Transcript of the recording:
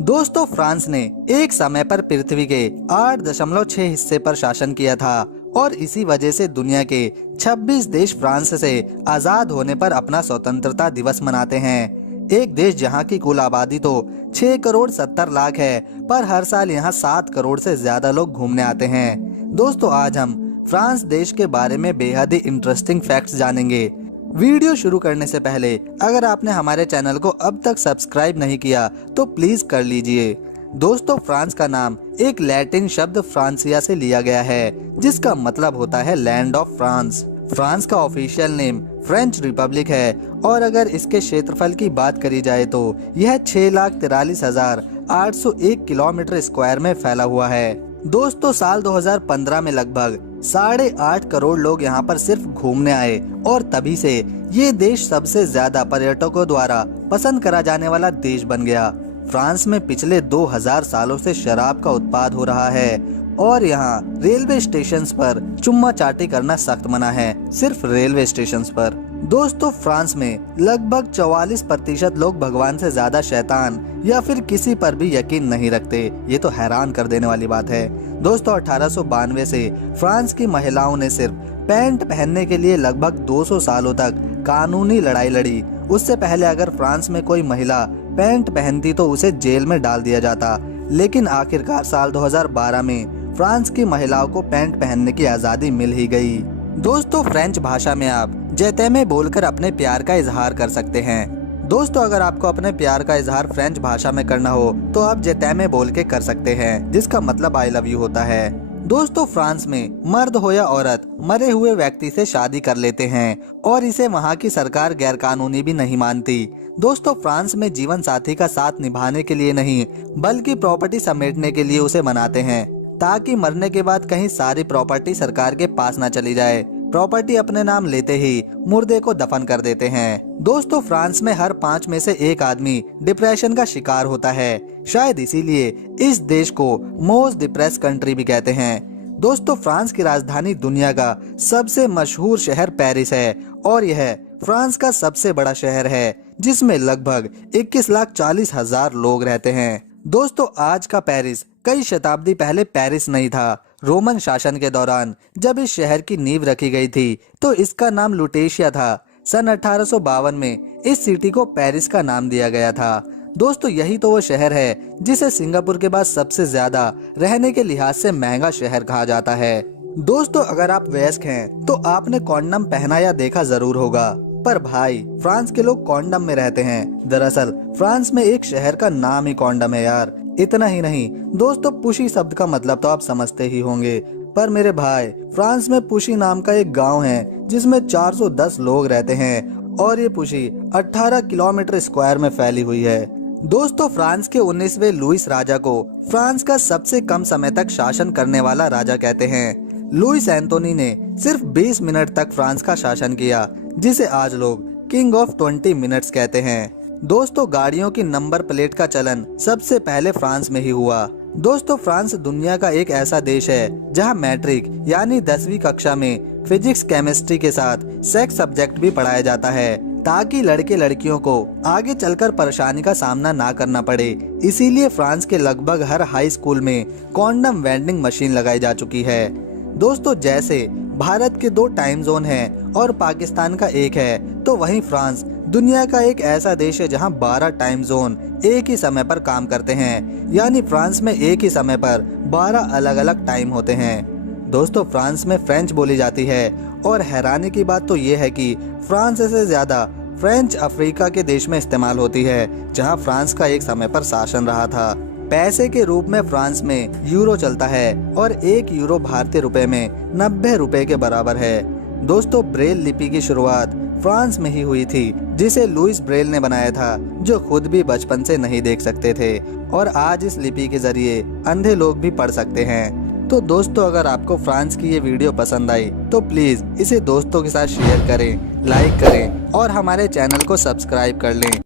दोस्तों फ्रांस ने एक समय पर पृथ्वी के 8.6 हिस्से पर शासन किया था और इसी वजह से दुनिया के 26 देश फ्रांस से आजाद होने पर अपना स्वतंत्रता दिवस मनाते हैं। एक देश जहां की कुल आबादी तो 6 करोड़ 70 लाख है, पर हर साल यहां 7 करोड़ से ज्यादा लोग घूमने आते हैं। दोस्तों आज हम फ्रांस देश के बारे में बेहद ही इंटरेस्टिंग फैक्ट्स जानेंगे। वीडियो शुरू करने से पहले अगर आपने हमारे चैनल को अब तक सब्सक्राइब नहीं किया तो प्लीज कर लीजिए। दोस्तों फ्रांस का नाम एक लैटिन शब्द फ्रांसिया से लिया गया है, जिसका मतलब होता है लैंड ऑफ फ्रांस। फ्रांस का ऑफिशियल नेम फ्रेंच रिपब्लिक है और अगर इसके क्षेत्रफल की बात करी जाए तो यह 6,43,801 किलोमीटर स्क्वायर में फैला हुआ है। दोस्तों साल 2015 में लगभग 8.5 करोड़ लोग यहाँ पर सिर्फ घूमने आए और तभी से ये देश सबसे ज्यादा पर्यटकों द्वारा पसंद करा जाने वाला देश बन गया। फ्रांस में पिछले 2000 सालों से शराब का उत्पाद हो रहा है और यहाँ रेलवे स्टेशन पर चुम्मा चाटी करना सख्त मना है, सिर्फ रेलवे स्टेशन पर। दोस्तों फ्रांस में लगभग 44% लोग भगवान से ज्यादा शैतान या फिर किसी पर भी यकीन नहीं रखते। ये तो हैरान कर देने वाली बात है। दोस्तों 1892 से फ्रांस की महिलाओं ने सिर्फ पैंट पहनने के लिए लगभग 200 सालों तक कानूनी लड़ाई लड़ी। उससे पहले अगर फ्रांस में कोई महिला पैंट पहनती तो उसे जेल में डाल दिया जाता, लेकिन आखिरकार साल 2012 में फ्रांस की महिलाओं को पैंट पहनने की आजादी मिल ही गई। दोस्तों फ्रेंच भाषा में आप जेते में बोलकर अपने प्यार का इजहार कर सकते हैं। दोस्तों अगर आपको अपने प्यार का इजहार फ्रेंच भाषा में करना हो तो आप जेते में बोल के कर सकते हैं, जिसका मतलब आई लव यू होता है। दोस्तों फ्रांस में मर्द हो या औरत मरे हुए व्यक्ति से शादी कर लेते हैं और इसे वहाँ की सरकार गैर कानूनी भी नहीं मानती। दोस्तों फ्रांस में जीवन साथी का साथ निभाने के लिए नहीं बल्कि प्रॉपर्टी समेटने के लिए उसे मनाते हैं, ताकि मरने के बाद कहीं सारी प्रॉपर्टी सरकार के पास न चली जाए। प्रॉपर्टी अपने नाम लेते ही मुर्दे को दफन कर देते हैं। दोस्तों फ्रांस में हर 5 में से 1 आदमी डिप्रेशन का शिकार होता है, शायद इसीलिए इस देश को मोस्ट डिप्रेस कंट्री भी कहते हैं। दोस्तों फ्रांस की राजधानी दुनिया का सबसे मशहूर शहर पेरिस है और यह फ्रांस का सबसे बड़ा शहर है, जिसमें लगभग 21,40,000 लोग रहते हैं। दोस्तों आज का पेरिस कई शताब्दी पहले पेरिस नहीं था। रोमन शासन के दौरान जब इस शहर की नींव रखी गई थी तो इसका नाम लुटेशिया था। सन 1852 में इस सिटी को पेरिस का नाम दिया गया था। दोस्तों यही तो वो शहर है जिसे सिंगापुर के बाद सबसे ज्यादा रहने के लिहाज से महंगा शहर कहा जाता है। दोस्तों अगर आप वयस्क हैं तो आपने कॉन्डम पहना या देखा जरूर होगा, पर भाई फ्रांस के लोग कॉन्डम में रहते हैं। दरअसल फ्रांस में एक शहर का नाम ही कॉन्डम है यार। इतना ही नहीं दोस्तों, पुशी शब्द का मतलब तो आप समझते ही होंगे, पर मेरे भाई फ्रांस में पुशी नाम का एक गांव है जिसमें 410 लोग रहते हैं और ये पुशी 18 किलोमीटर स्क्वायर में फैली हुई है। दोस्तों फ्रांस के 19वें लुइस राजा को फ्रांस का सबसे कम समय तक शासन करने वाला राजा कहते हैं। लुइस एंथोनी ने सिर्फ 20 मिनट तक फ्रांस का शासन किया, जिसे आज लोग किंग ऑफ 20 मिनट्स कहते हैं। दोस्तों गाड़ियों की नंबर प्लेट का चलन सबसे पहले फ्रांस में ही हुआ। दोस्तों फ्रांस दुनिया का एक ऐसा देश है जहां मैट्रिक यानी 10वीं कक्षा में फिजिक्स केमिस्ट्री के साथ सेक्स सब्जेक्ट भी पढ़ाया जाता है, ताकि लड़के लड़कियों को आगे चलकर परेशानी का सामना ना करना पड़े। इसीलिए फ्रांस के लगभग हर हाई स्कूल में कॉन्डम वेंडिंग मशीन लगाई जा चुकी है। दोस्तों जैसे भारत के 2 टाइम जोन हैं और पाकिस्तान का 1 है, तो वहीं फ्रांस दुनिया का एक ऐसा देश है जहां 12 टाइम जोन एक ही समय पर काम करते हैं, यानी फ्रांस में एक ही समय पर 12 अलग अलग टाइम होते हैं। दोस्तों फ्रांस में फ्रेंच बोली जाती है और हैरानी की बात तो ये है कि फ्रांस से ज्यादा फ्रेंच अफ्रीका के देश में इस्तेमाल होती है, जहां फ्रांस का एक समय पर शासन रहा था। पैसे के रूप में फ्रांस में यूरो चलता है और 1 यूरो भारतीय रुपए में 90 रुपए के बराबर है। दोस्तों ब्रेल लिपि की शुरुआत फ्रांस में ही हुई थी, जिसे लुइस ब्रेल ने बनाया था, जो खुद भी बचपन से नहीं देख सकते थे और आज इस लिपि के जरिए अंधे लोग भी पढ़ सकते हैं। तो दोस्तों अगर आपको फ्रांस की ये वीडियो पसंद आई तो प्लीज इसे दोस्तों के साथ शेयर करें, लाइक करें और हमारे चैनल को सब्सक्राइब कर लें।